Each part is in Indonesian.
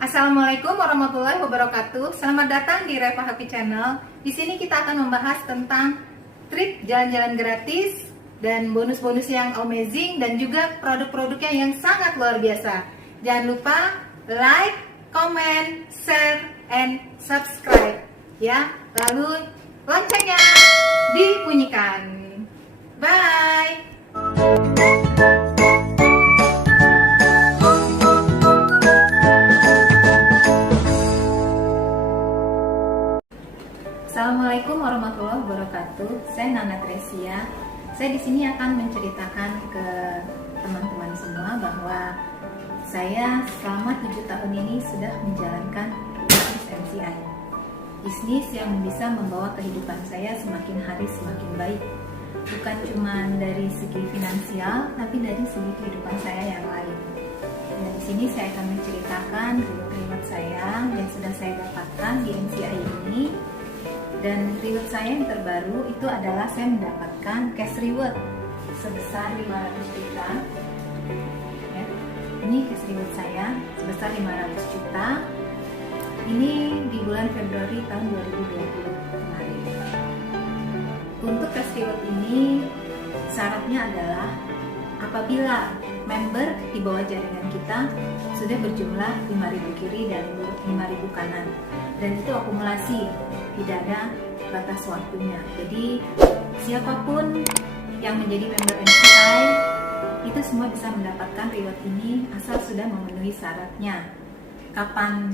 Assalamualaikum warahmatullahi wabarakatuh. Selamat datang di Reva Happy Channel. Di sini kita akan membahas tentang trik jalan-jalan gratis dan bonus-bonus yang amazing dan juga produk-produknya yang sangat luar biasa. Jangan lupa like, comment, share, and subscribe ya. Lalu loncengnya dibunyikan. Bye. Assalamualaikum warahmatullahi wabarakatuh. Saya Nana Tresia. Saya di sini akan menceritakan ke teman-teman semua bahwa saya selama 7 tahun ini sudah menjalankan bisnis MCI. Bisnis yang bisa membawa kehidupan saya semakin hari semakin baik. Bukan cuma dari segi finansial, tapi dari segi kehidupan saya yang lain. Dan di sini saya akan menceritakan reward saya yang sudah saya dapatkan di MCI ini. Dan reward saya yang terbaru itu adalah saya mendapatkan cash reward sebesar 500 juta ya. Ini cash reward saya sebesar 500 juta. Ini di bulan Februari tahun 2020 kemarin. Untuk cash reward ini syaratnya adalah apabila member di bawah jaringan kita sudah berjumlah 5.000 kiri dan 5.000 kanan, dan itu akumulasi, tidak ada batas waktunya. Jadi siapapun yang menjadi member MCI itu semua bisa mendapatkan reward ini asal sudah memenuhi syaratnya. Kapan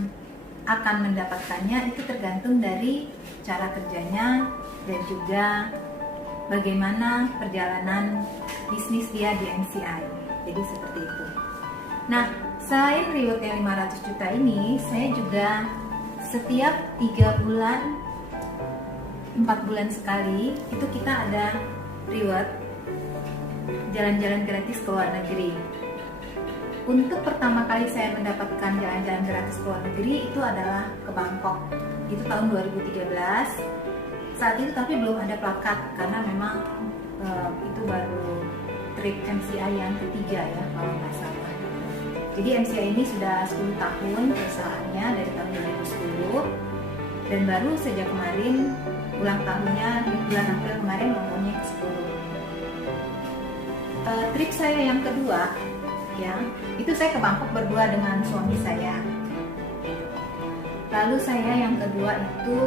akan mendapatkannya itu tergantung dari cara kerjanya dan juga bagaimana perjalanan bisnis dia di MCI. Jadi seperti itu. Nah, selain reward yang 500 juta ini, saya juga setiap 3 bulan 4 bulan sekali itu kita ada reward jalan-jalan gratis ke luar negeri. Untuk pertama kali saya mendapatkan jalan-jalan gratis ke luar negeri itu adalah ke Bangkok. Itu tahun 2013. Saat itu tapi belum ada plakat karena memang itu baru trik MCI yang ketiga ya kalau nggak salah. Jadi MCI ini sudah 10 tahun perusahaannya dari tahun 2010 dan baru sejak kemarin ulang tahunnya bulan April kemarin logonya ke-10. Trik saya yang kedua ya, itu saya ke Bangkok berdua dengan suami saya. Lalu saya yang kedua itu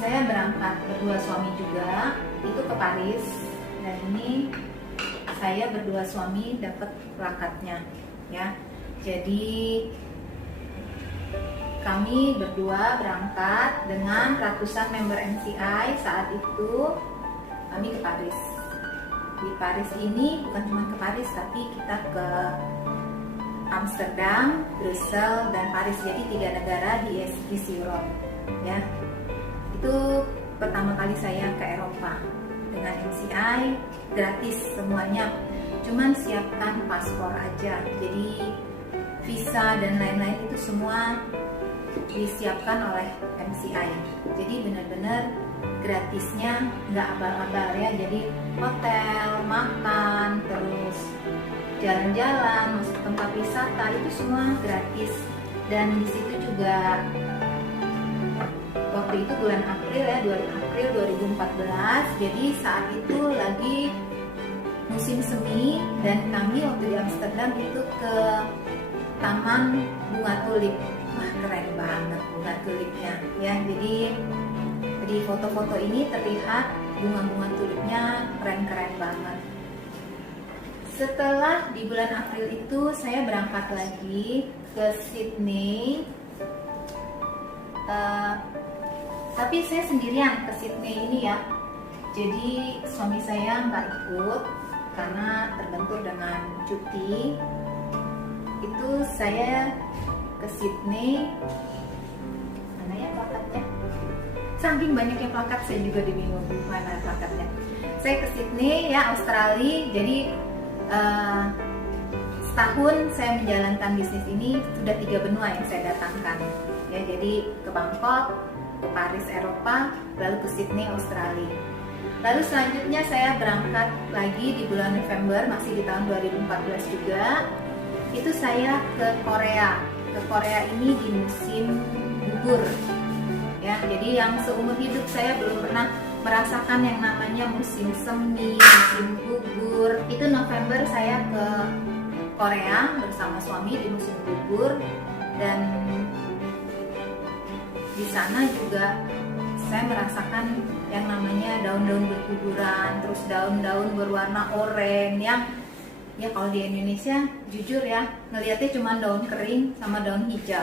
saya berangkat berdua suami juga itu ke Paris, dan ini saya berdua suami dapat plakatnya ya. Jadi kami berdua berangkat dengan ratusan member MCI. Saat itu kami ke Paris. Di Paris ini bukan cuma ke Paris, tapi kita ke Amsterdam, Brussels, dan Paris. Jadi 3 negara di East Europe ya. Itu pertama kali saya ke Eropa dengan MCI, gratis semuanya, cuman siapkan paspor aja. Jadi visa dan lain-lain itu semua disiapkan oleh MCI. Jadi benar-benar gratisnya, nggak abal-abal ya. Jadi hotel, makan, terus jalan-jalan, masuk tempat wisata itu semua gratis. Dan di situ juga waktu itu bulan April ya, April 2014. Jadi saat itu lagi musim semi dan kami waktu di Amsterdam itu ke Taman Bunga Tulip. Wah, keren banget bunga tulipnya ya. Jadi di foto-foto ini terlihat bunga-bunga tulipnya keren-keren banget. Setelah di bulan April itu saya berangkat lagi ke Sydney. Tapi saya sendirian ke Sydney ini ya. Jadi suami saya nggak ikut karena terbentur dengan cuti. Itu saya ke Sydney. Mana ya plakatnya? Saking banyaknya plakat saya juga bingung mana plakatnya. Saya ke Sydney ya, Australia. Jadi setahun saya menjalankan bisnis ini sudah 3 benua yang saya datangkan ya. Jadi ke Bangkok, ke Paris Eropa, lalu ke Sydney Australia. Lalu selanjutnya saya berangkat lagi di bulan November, masih di tahun 2014 juga. Itu saya ke Korea. Ke Korea ini di musim gugur. Ya, jadi yang seumur hidup saya belum pernah merasakan yang namanya musim semi, musim gugur. Itu November saya ke Korea bersama suami di musim gugur, dan di sana juga saya merasakan yang namanya daun-daun berguguran, terus daun-daun berwarna oranye yang ya kalau di Indonesia jujur ya ngelihatnya cuma daun kering sama daun hijau.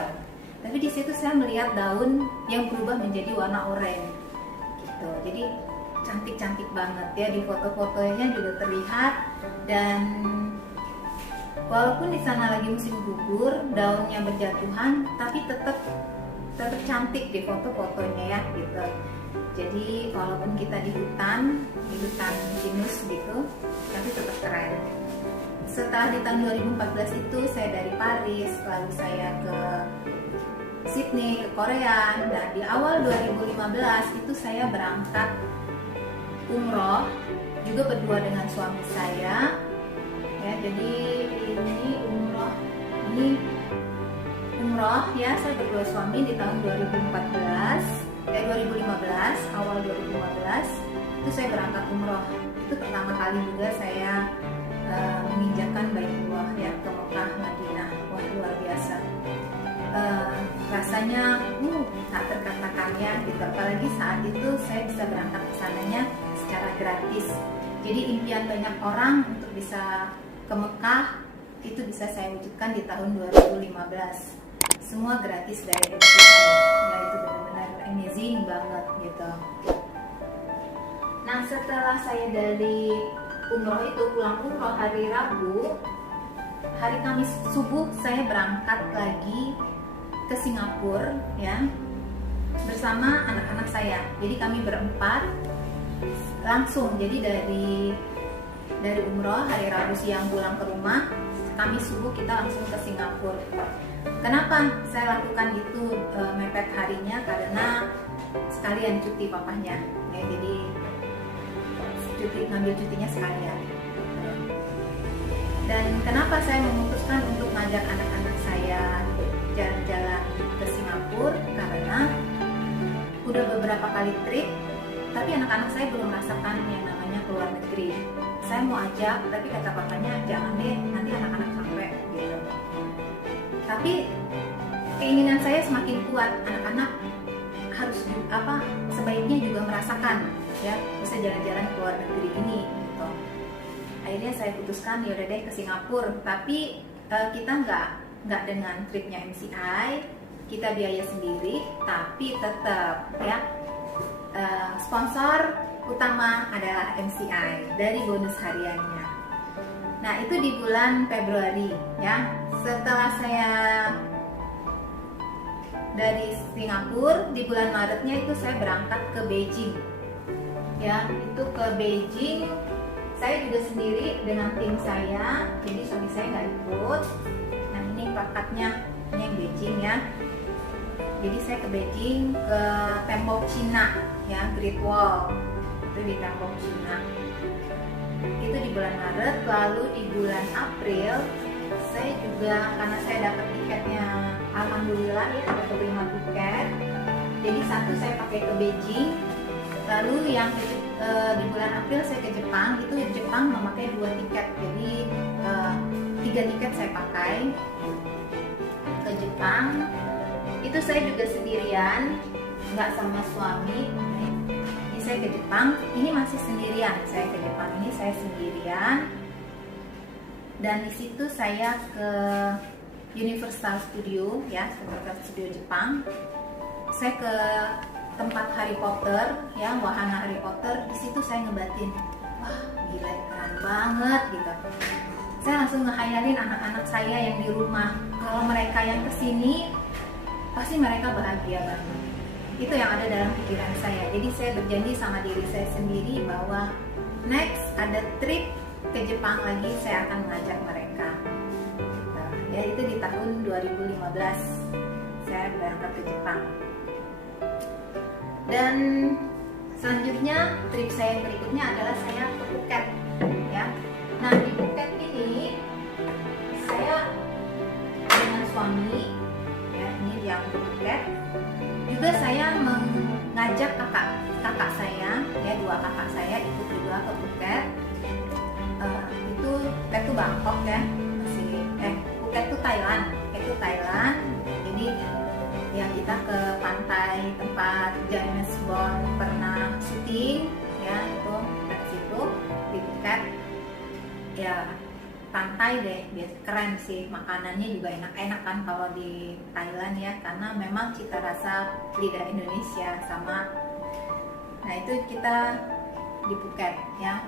Tapi di situ saya melihat daun yang berubah menjadi warna oranye gitu. Jadi cantik-cantik banget ya, di foto-fotonya juga terlihat. Dan walaupun di sana lagi musim gugur, daunnya berjatuhan, tapi tetap cantik di foto-fotonya ya gitu. Jadi walaupun kita di hutan pinus gitu, tapi tetap keren. Setelah di tahun 2014 itu saya dari Paris, lalu saya ke Sydney, ke Korea. Dan di awal 2015 itu saya berangkat umroh juga berdua dengan suami saya. Ya, jadi ini umroh ya, saya berdua suami di tahun 2015, awal 2015 itu saya berangkat umroh. Itu pertama kali juga saya menginjakan Baitullah ya, ke Mekah, Madinah. Wah, luar biasa. Rasanya tak terkatakan ya gitu. Apalagi saat itu saya bisa berangkat ke sananya secara gratis. Jadi impian banyak orang untuk bisa ke Mekah itu bisa saya wujudkan di tahun 2015. Semua gratis dari MCI. Ya, itu benar-benar amazing banget gitu. Nah, setelah saya dari umroh itu pulang umroh hari Rabu, hari Kamis subuh saya berangkat lagi ke Singapura ya bersama anak-anak saya. Jadi kami berempat langsung, jadi dari umroh hari Rabu siang pulang ke rumah, Kamis subuh kita langsung ke Singapura. Kenapa saya lakukan itu mepet harinya? Karena sekalian cuti papahnya ya, jadi ngambil cutinya sekalian. Dan kenapa saya memutuskan untuk ngajak anak-anak saya jalan-jalan ke Singapura? Karena udah beberapa kali trip, tapi anak-anak saya belum merasakan yang namanya keluar negeri. Saya mau ajak, tapi kata papanya jangan deh, nanti anak-anak capek gitu. Tapi keinginan saya semakin kuat, anak-anak harus sebaiknya juga merasakan ya, bisa jalan-jalan ke luar negeri ini gitu. Akhirnya saya putuskan yaudah deh ke Singapura, tapi kita nggak dengan tripnya MCI, kita biaya sendiri, tapi tetap ya sponsor utama adalah MCI dari bonus hariannya. Nah, itu di bulan Februari ya. Setelah saya dari Singapura, di bulan Maretnya itu saya berangkat ke Beijing. Ya, itu ke Beijing saya juga sendiri dengan tim saya, jadi suami saya nggak ikut. Nah, ini plakatnya, ini yang Beijing ya. Jadi saya ke Beijing, ke tembok Cina ya, Great Wall, itu di tembok Cina. Itu di bulan Maret. Lalu di bulan April saya juga, karena saya dapat tiketnya alhamdulillah ya, dapat 5 tiket. Jadi satu saya pakai ke Beijing, lalu yang di bulan April saya ke Jepang. Itu di Jepang memakai 2 tiket, jadi 3 tiket saya pakai ke Jepang. Itu saya juga sendirian, nggak sama suami. Ini saya ke Jepang, ini masih sendirian. Saya ke Jepang ini saya sendirian. Dan di situ saya ke Universal Studio ya, Universal Studio Jepang. Saya ke tempat Harry Potter ya, wahana Harry Potter. Di situ saya ngebatin, wah gila keren banget gitu. Saya langsung ngehayalin anak-anak saya yang di rumah, kalau mereka yang kesini pasti mereka bahagia banget. Itu yang ada dalam pikiran saya. Jadi saya berjanji sama diri saya sendiri bahwa next ada trip ke Jepang lagi, saya akan mengajak mereka. Nah, ya itu di tahun 2015 saya berangkat ke Jepang. Dan Selanjutnya trip saya yang berikutnya adalah saya ke Phuket ya. Nah di Phuket ini saya dengan suami ya, ini yang ke Phuket. Juga saya mengajak kakak saya ya, dua kakak saya ikut juga ke Phuket. Phuket itu Bangkok ya, Phuket itu Thailand, jadi ya kita ke pantai tempat James Bond pernah syuting ya, itu kita ke situ di Phuket ya. Pantai deh, keren sih, makanannya juga enak-enak kan kalau di Thailand ya, karena memang cita rasa lidah Indonesia sama. Nah itu kita di Phuket ya,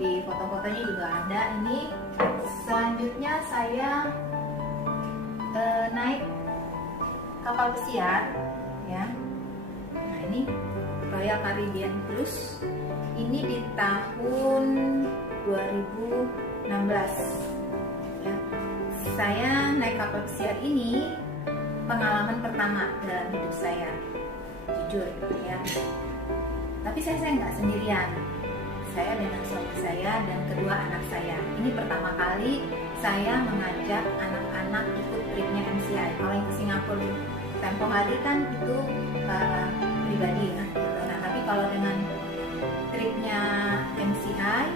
di foto-fotonya juga ada ini. Selanjutnya saya naik kapal pesiar ya. Nah ini Royal Caribbean Cruise, ini di tahun 2016 ya. Saya naik kapal pesiar ini pengalaman pertama dalam hidup saya, jujur ya. Tapi saya nggak sendirian, saya dengan suami saya dan kedua anak saya. Ini pertama kali saya mengajak anak-anak ikut tripnya MCI. Kalau yang ke Singapura tempo hari kan itu pribadi ya. Nah tapi kalau dengan tripnya MCI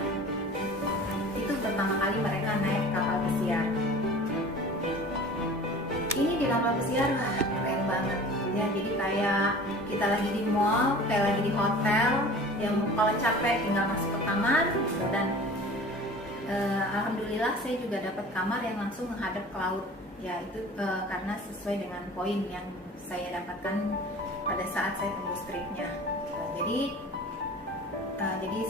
itu pertama kali mereka naik kapal pesiar. Ini di kapal pesiar keren banget ya, jadi kayak kita lagi di mall, kayak lagi di hotel yang kalau capek tinggal masuk ke kamar gitu. Dan alhamdulillah saya juga dapat kamar yang langsung menghadap ke laut ya, itu karena sesuai dengan poin yang saya dapatkan pada saat saya tembus tripnya. Jadi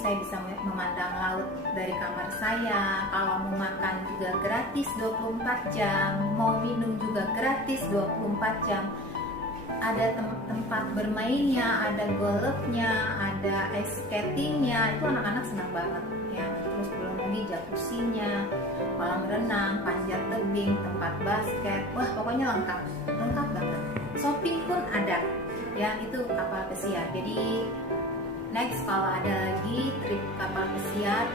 saya bisa memandang laut dari kamar saya. Kalau mau makan juga gratis 24 jam, mau minum juga gratis 24 jam. Ada tempat bermainnya, ada golfnya, ada ice skatingnya, itu anak-anak senang banget ya. Terus belum lagi jacuzzinya, kolam renang, panjat tebing, tempat basket, wah pokoknya lengkap banget. Shopping pun ada ya, itu kapal pesiar. Jadi next kalau ada lagi trip kapal pesiar,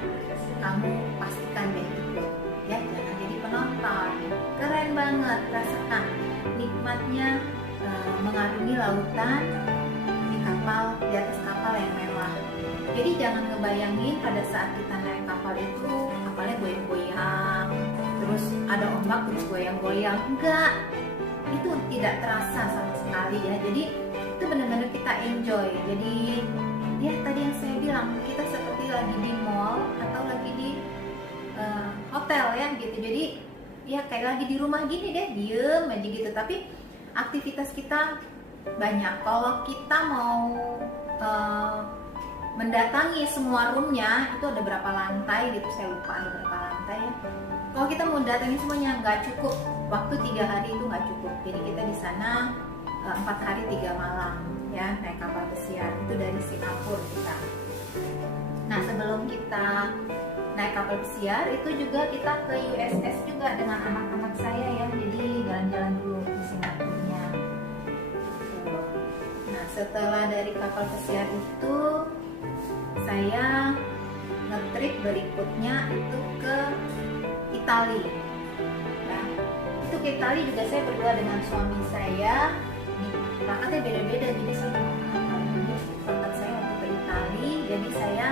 kamu pastikan deh ikut ya, jangan jadi penonton. Keren banget, rasakan nikmatnya mengarungi lautan di atas kapal yang mewah. Jadi jangan ngebayangin pada saat kita naik kapal itu kapalnya goyang-goyang, terus ada ombak terus goyang-goyang. Enggak, itu tidak terasa sama sekali ya. Jadi itu benar-benar kita enjoy. Jadi ya tadi yang saya bilang, kita seperti lagi di mall atau lagi di hotel ya gitu. Jadi ya kayak lagi di rumah gini deh, diem aja gitu. Tapi aktivitas kita banyak. Kalau kita mau mendatangi semua roomnya, itu ada berapa lantai gitu, saya lupa ada berapa lantai ya. Kalau kita mau datangi semuanya nggak cukup, waktu 3 hari itu nggak cukup. Jadi kita di sana 4 hari 3 malam ya, naik kapal pesiar itu dari Singapura kita. Nah sebelum kita naik kapal pesiar itu juga kita ke USS juga dengan anak-anak saya ya, jadi jalan-jalan dulu di Singapurnya. Nah setelah dari kapal pesiar itu saya nge-trip berikutnya itu ke Italia. Nah itu ke Italia juga saya berdua dengan suami saya. Berangkatnya beda-beda, jadi saya berangkat saya untuk ke Italia. Jadi saya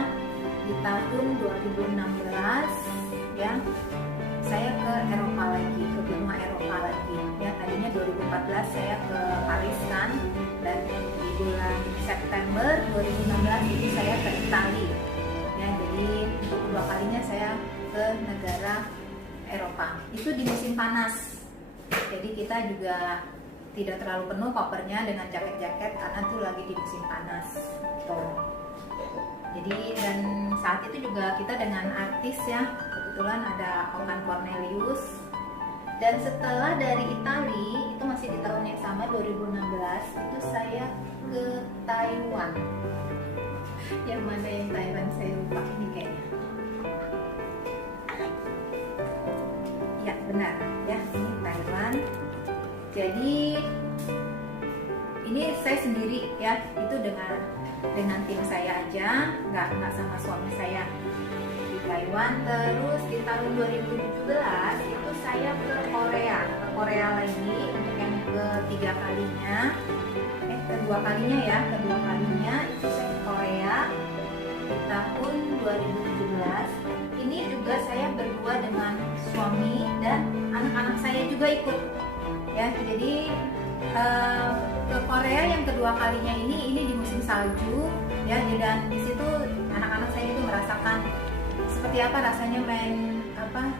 di tahun 2016 ya, saya ke Eropa lagi, ke benua Eropa lagi ya. Tadinya 2014 saya ke Paris kan, dan di bulan September 2016 itu saya ke Italia ya. Jadi untuk kedua kalinya saya ke negara Eropa, itu di musim panas. Jadi kita juga tidak terlalu penuh kopernya dengan jaket-jaket karena tuh lagi di musim panas tuh. Jadi dan saat itu juga kita dengan artis ya, kebetulan ada Okan Cornelius. Dan setelah dari Italia itu masih di tahun yang sama 2016 itu saya ke Taiwan. Yang mana yang Taiwan saya lupa ini kayaknya. Ya benar ya, ini Taiwan. Jadi ini saya sendiri ya, itu dengan dengan tim saya aja, nggak sama suami saya di Taiwan. Terus di tahun 2017 itu saya ke Korea lagi untuk yang kedua kalinya itu saya ke Korea di tahun 2017. Ini juga saya berdua dengan suami dan anak-anak saya juga ikut ya. Jadi ke Korea yang kedua kalinya ini di musim salju ya, dan di situ anak-anak saya itu merasakan seperti apa rasanya main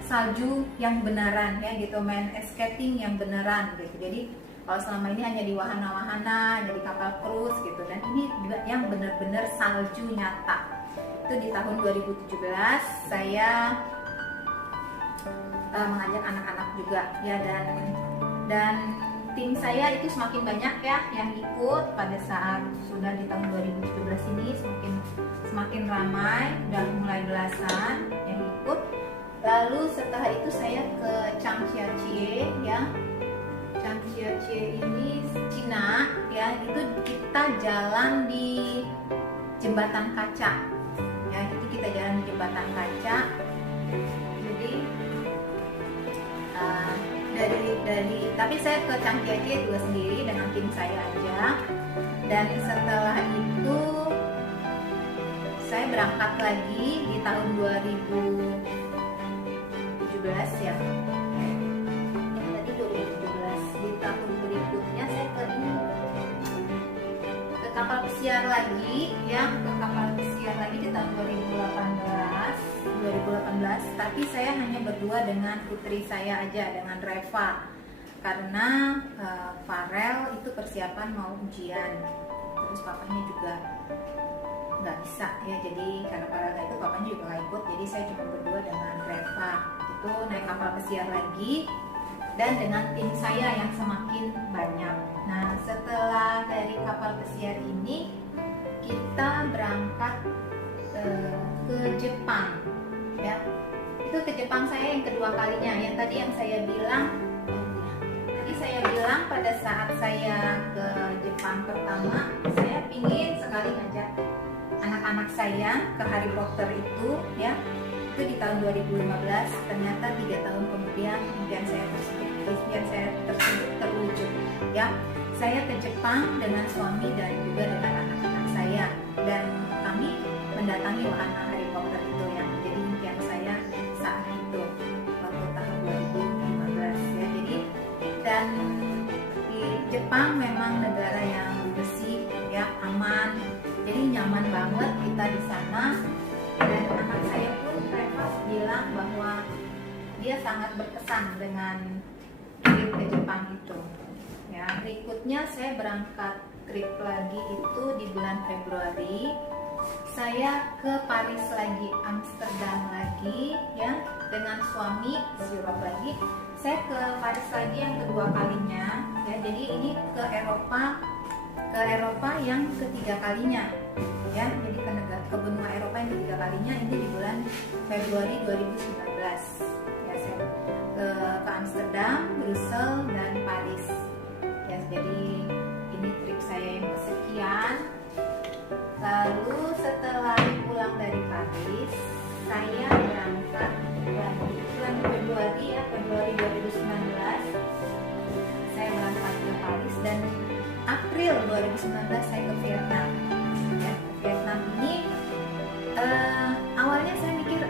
salju yang beneran ya gitu, main ice skating yang beneran gitu. Jadi kalau selama ini hanya di wahana-wahana, hanya di kapal cruise gitu, dan ini juga yang benar-benar salju nyata. Itu di tahun 2017 saya mengajak anak-anak juga ya, dan tim saya itu semakin banyak ya yang ikut pada saat sudah di tahun 2017 ini, semakin ramai dan mulai belasan yang ikut. Lalu setelah itu saya ke Changjiajie ya. Changjiajie ini Cina ya, itu kita jalan di jembatan kaca ya, itu kita jalan di jembatan kaca. Jadi tapi saya ke Changjiajie juga sendiri dengan tim saya aja. Dan setelah itu saya berangkat lagi di tahun 2017 ya. Tadi 2017, di tahun berikutnya saya ke kapal pesiar lagi ya, ke kapal pesiar lagi di tahun 2018, tapi saya hanya berdua dengan putri saya aja, dengan Reva, karena Farel itu persiapan mau ujian, terus papanya juga nggak bisa ya, jadi karena Farel itu papanya juga nggak ikut, jadi saya cuma berdua dengan Reva. Itu naik kapal pesiar lagi dan dengan tim saya yang semakin banyak. Nah, setelah dari kapal pesiar ini kita berangkat ke Jepang ya. Itu ke Jepang saya yang kedua kalinya. Yang tadi saya bilang pada saat saya ke Jepang pertama, saya pingin sekali ngajak anak-anak saya ke Harry Potter itu ya. Itu di tahun 2015. Ternyata 3 tahun kemudian impian saya tersebut terwujud ya. Saya ke Jepang dengan suami dan juga dengan anak-anak saya, dan kami mendatangi wahana Harry Potter itu yang menjadi impian saya saat itu waktu tahun 2015 ya. Jadi dan di Jepang memang negara yang bersih ya, aman, jadi nyaman banget kita di sana. Dan anak saya pun Reva bilang bahwa dia sangat berkesan dengan trip ke Jepang itu ya. Berikutnya saya berangkat trip lagi itu di bulan Februari. Saya ke Paris lagi, Amsterdam lagi ya, dengan suami Europe lagi. Saya ke Paris lagi yang kedua kalinya ya. Jadi ini ke Eropa yang ketiga kalinya ya. Jadi ke benua Eropa yang ketiga kalinya, ini di bulan Februari 2019 ya. Saya ke Amsterdam, Brussels, dan Paris ya. Jadi ini trip saya yang kesekian. Lalu setelah pulang dari Paris, saya berangkat lagi bulan Februari ya, Februari 2019 saya berangkat ke Paris, dan April 2019 saya ke Vietnam ya. Vietnam ini awalnya saya mikir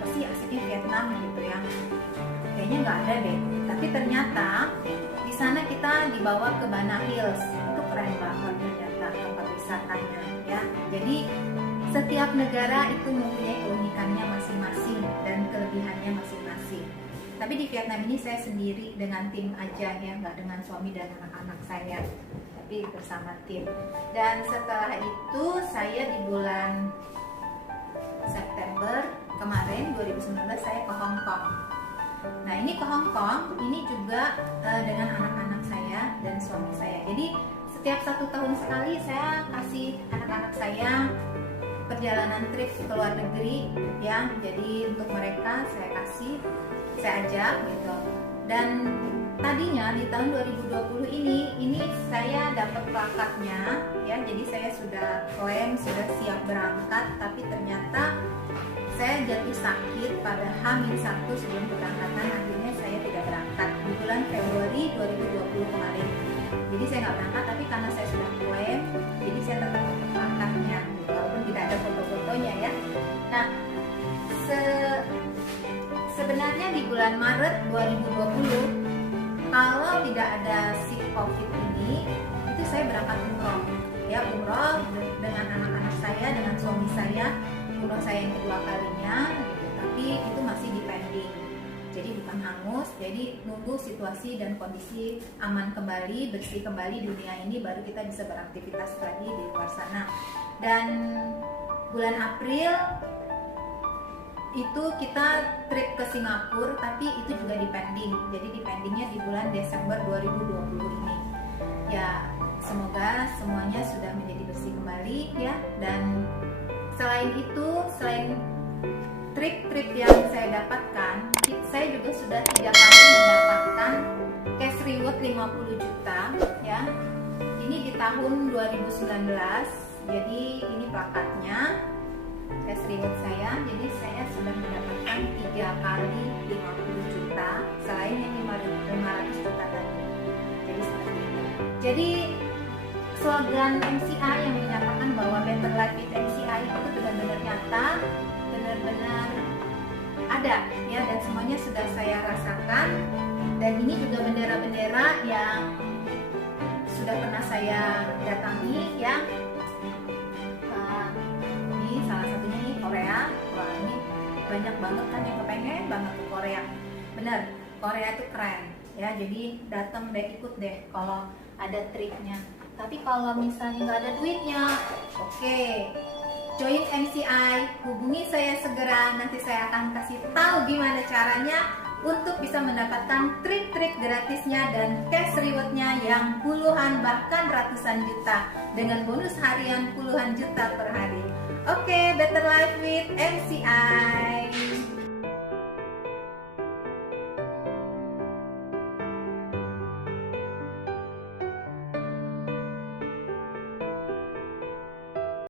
pasti asiknya Vietnam gitu ya, kayaknya nggak ada deh. Tapi ternyata di sana kita dibawa ke Bana Hills, itu keren banget ternyata tempat wisatanya ya. Jadi setiap negara itu mempunyai keunikannya masing-masing dan kelebihannya masing-masing. Tapi di Vietnam ini saya sendiri dengan tim aja ya, nggak dengan suami dan anak-anak saya, tapi bersama tim. Dan setelah itu saya di bulan September kemarin 2019 saya ke Hong Kong. Nah ini ke Hong Kong ini juga dengan anak-anak saya dan suami saya. Jadi setiap 1 tahun sekali saya kasih anak-anak saya perjalanan trip ke luar negeri ya. Jadi untuk mereka saya ajak gitu Dan tadinya di tahun 2020 ini saya dapat plakatnya ya, jadi saya sudah klaim, sudah siap berangkat, tapi ternyata saya jatuh sakit pada H-1 sebelum keberangkatan. Akhirnya saya tidak berangkat di bulan Februari 2020 kemarin. Jadi saya nggak berangkat, tapi karena saya sudah klaim, jadi saya tetap berangkatnya, walaupun tidak ada foto-fotonya ya. Nah, sebenarnya di bulan Maret 2020, kalau tidak ada si COVID ini, itu saya berangkat umroh ya, umroh dengan anak-anak saya, dengan suami saya, umroh saya yang kedua kalinya gitu. Tapi itu masih dipending, jadi bukan hangus, jadi nunggu situasi dan kondisi aman kembali, bersih kembali dunia ini, baru kita bisa beraktivitas lagi di luar sana. Dan bulan April itu kita trip ke Singapura, tapi itu juga dipending, jadi dipendingnya di bulan Desember 2020 ini ya. Semoga semuanya sudah menjadi bersih kembali ya. Dan selain itu, selain trip-trip yang saya dapatkan, saya juga sudah 3 kali mendapatkan cash reward 50 juta ya. Ini di tahun 2019, jadi ini plakatnya cash reward saya. Jadi saya sudah mendapatkan 3 kali 50 juta selain yang 500 juta tadi. Jadi seperti itu. Jadi slogan MCI yang menyatakan bahwa Better Life with MCI itu benar-benar nyata, benar-benar ada ya, dan semuanya sudah saya rasakan. Dan ini juga bendera-bendera yang sudah pernah saya datangi ya. Salah satunya nih Korea. Wah, ini banyak banget kan yang kepengen banget ke Korea. Bener, Korea itu keren ya, jadi datang deh, ikut deh kalau ada tripnya. Tapi kalau misalnya nggak ada duitnya, oke, join MCI, hubungi saya segera, nanti saya akan kasih tahu gimana caranya untuk bisa mendapatkan trik-trik gratisnya dan cash rewardnya yang puluhan bahkan ratusan juta, dengan bonus harian puluhan juta per hari. Oke, Better Life with MCI.